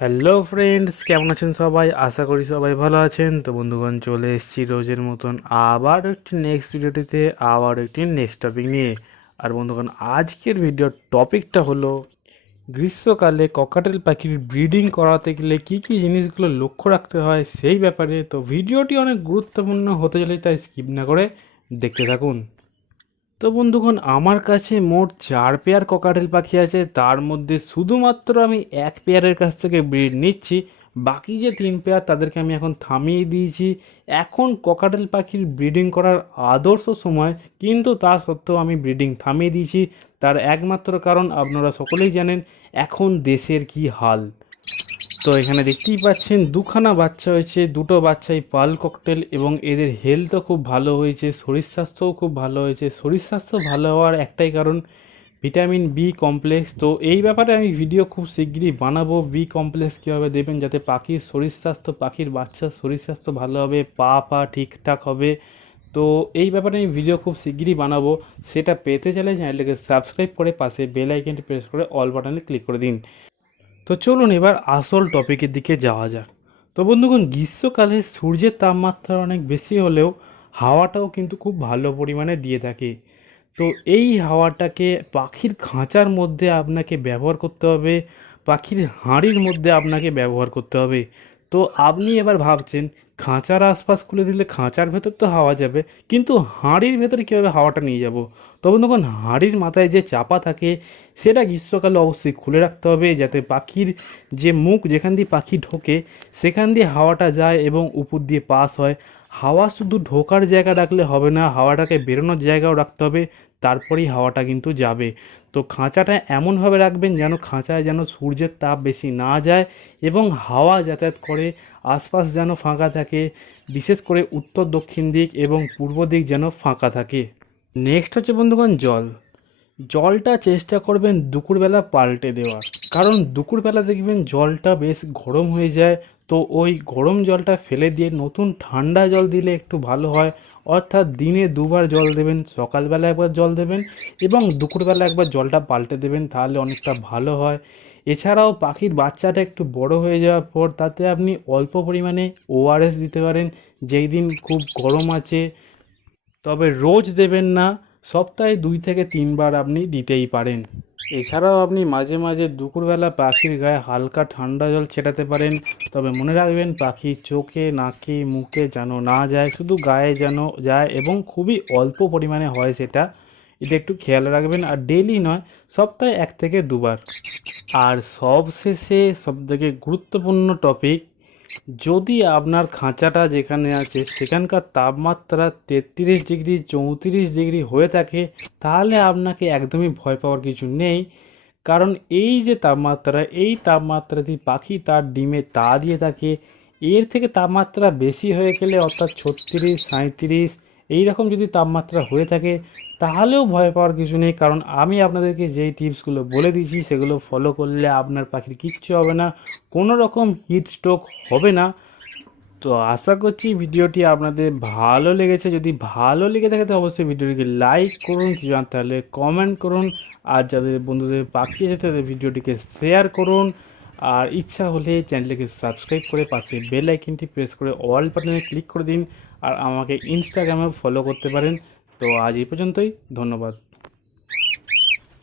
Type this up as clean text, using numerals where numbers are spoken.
Hello friends, কেমন আছেন সবাই? আশা করি সবাই ভালো আছেন। তো বন্ধুগণ, চলে এসেছি রোজের মতন আবার একটি নেক্সট ভিডিওটিতে, আবার একটি নেক্সট টপিক নিয়ে। আর বন্ধুগণ, আজকের ভিডিওর টপিকটা হলো গ্রীষ্মকালে ককাটেল পাখির ব্রিডিং করাতে গেলে কী কী জিনিসগুলো লক্ষ্য রাখতে হয় সেই ব্যাপারে। তো ভিডিওটি অনেক গুরুত্বপূর্ণ হতে চলে, তাই স্কিপ না করে দেখতে থাকুন। তো বন্ধুগণ, আমার কাছে মোট 4 পেয়ার ককাটেল পাখি আছে। তার মধ্যে শুধুমাত্র আমি 1 পেয়ারের কাছ থেকে ব্রিড নিচ্ছি। বাকি যে 3 পেয়ার তাদেরকে আমি এখন থামিয়ে দিয়েছি। এখন ককাটেল পাখির ব্রিডিং করার আদর্শ সময়, কিন্তু তা সত্ত্বেও আমি ব্রিডিং থামিয়ে দিয়েছি। তার একমাত্র কারণ আপনারা সকলেই জানেন, এখন দেশের কি হাল। তো এখানে দেখতেই পাচ্ছেন দুখানা বাচ্চা হয়েছে, দুটো বাচ্চাই পাল ককটেল, এবং এদের হেলথও খুব ভালো হয়েছে, শরীর স্বাস্থ্যও খুব ভালো হয়েছে। শরীর স্বাস্থ্য ভালো হওয়ার একটাই কারণ, ভিটামিন বি কমপ্লেক্স। তো এই ব্যাপারে আমি ভিডিও খুব শিগগিরই বানাবো, বি কমপ্লেক্স কীভাবে দেবেন যাতে পাখির শরীর স্বাস্থ্য, পাখির বাচ্চার শরীর স্বাস্থ্য ভালো হবে, পা ঠিকঠাক হবে। তো এই ব্যাপারে আমি ভিডিও খুব শিগগিরই বানাবো। সেটা পেতে চাইলে চ্যানেলটাকে সাবস্ক্রাইব করে পাশে বেল আইকনটি প্রেস করে অল বাটনে ক্লিক করে দিন। তো চলুন এবার আসল টপিকের দিকে যাওয়া যাক। তো বন্ধুগণ, গ্রীষ্মকালে সূর্যের তাপমাত্রা অনেক বেশি হলেও হাওয়াটাও কিন্তু খুব ভালো পরিমাণে দিয়ে থাকে। তো এই হাওয়াটাকে পাখির খাঁচার মধ্যে আপনাকে ব্যবহার করতে হবে, পাখির হাঁড়ির মধ্যে আপনাকে ব্যবহার করতে হবে। তো আপনি এবার ভাবছেন, খাঁচার আশপাশ খুলে দিলে খাঁচার ভেতর তো হাওয়া যাবে, কিন্তু হাঁড়ির ভেতরে কীভাবে হাওয়াটা নিয়ে যাব? তো বন্ধুগণ, হাঁড়ির মাথায় যে চাপা থাকে সেটা গ্রীষ্মকালে অবশ্যই খুলে রাখতে হবে, যাতে পাখির যে মুখ, যেখান দিয়ে পাখি ঢোকে সেখান দিয়ে হাওয়াটা যায় এবং উপর দিয়ে পাস হয়। হাওয়া শুধু ঢোকার জায়গা রাখলে হবে না, হাওয়াটাকে বেরোনোর জায়গাও রাখতে হবে, তারপরেই হাওয়াটা কিন্তু যাবে। তো খাঁচাটা এমনভাবে রাখবেন যেন খাঁচায় যেন সূর্যের তাপ বেশি না যায় এবং হাওয়া যাতায়াত করে, আশপাশ যেন ফাঁকা থাকে, বিশেষ করে উত্তর দক্ষিণ দিক এবং পূর্ব দিক যেন ফাঁকা থাকে। নেক্সট হচ্ছে বন্ধুগণ জলটা চেষ্টা করবেন দুপুরবেলা পাল্টে দেওয়ার, কারণ দুপুরবেলা দেখবেন জলটা বেশ গরম হয়ে যায়। তো ওই গরম জলটা ফেলে দিয়ে নতুন ঠান্ডা জল দিলে একটু ভালো হয়। অর্থাৎ দিনে 2বার জল দেবেন, সকালবেলা একবার জল দেবেন এবং দুপুরবেলা একবার জলটা পাল্টে দেবেন, তাহলে অনেকটা ভালো হয়। এছাড়াও পাখির বাচ্চাটা একটু বড় হয়ে যাওয়ার পর তাতে আপনি অল্প পরিমাণে ওআরএস দিতে পারেন, যেই দিন খুব গরম আছে। তবে রোজ দেবেন না, সপ্তাহে 2 থেকে 3বার আপনি দিতেই পারেন। এছাড়াও আপনি মাঝে মাঝে দুপুরবেলা পাখির গায়ে হালকা ঠান্ডা জল ছেটাতে পারেন। তবে মনে রাখবেন, পাখির চোখে, নাকে, মুখে যেন না যায়, শুধু গায়ে যেন যায় এবং খুবই অল্প পরিমাণে হয় সেটা, এটা একটু খেয়াল রাখবেন। আর ডেইলি নয়, সপ্তাহে 1 থেকে 2বার। আর সবশেষে সবথেকে গুরুত্বপূর্ণ টপিক, যদি আপনার খাঁচাটা যেখানে আছে সেখানকার তাপমাত্রা 33 ডিগ্রি 34 ডিগ্রি হয়ে থাকে, তাহলে আপনাকে একদমই ভয় পাওয়ার কিছু নেই। কারণ এই যে তাপমাত্রা, এই তাপমাত্রাতেই পাখি তার ডিমে তা দিয়ে থাকে। এর থেকে তাপমাত্রা বেশি হয়ে গেলে, অর্থাৎ 36 37 এইরকম যদি তাপমাত্রা হয়ে থাকে, তাহলেও ভয় পাওয়ার কিছু নেই। কারণ আমি আপনাদেরকে যেই টিপসগুলো বলে দিয়েছি সেগুলো ফলো করলে আপনার পাখির কিচ্ছু হবে না, কোনো রকম হিট স্ট্রোক হবে না। তো আশা করছি ভিডিওটি আপনাদের ভালো লেগেছে। যদি ভালো লেগে থাকে তো অবশ্যই ভিডিওটিকে লাইক করুন, কিছু জানতে হলে কমেন্ট করুন, আর যাদের বন্ধুদের পাখি আছে তাদের ভিডিওটিকে শেয়ার করুন। আর ইচ্ছা হলে চ্যানেলটিকে সাবস্ক্রাইব করে পাশে বেল আইকনটি প্রেস করে অল বাটনে ক্লিক করে দিন। আর আমাকে ইনস্টাগ্রামে ফলো করতে পারেন। তো আজ এই পর্যন্তই, ধন্যবাদ।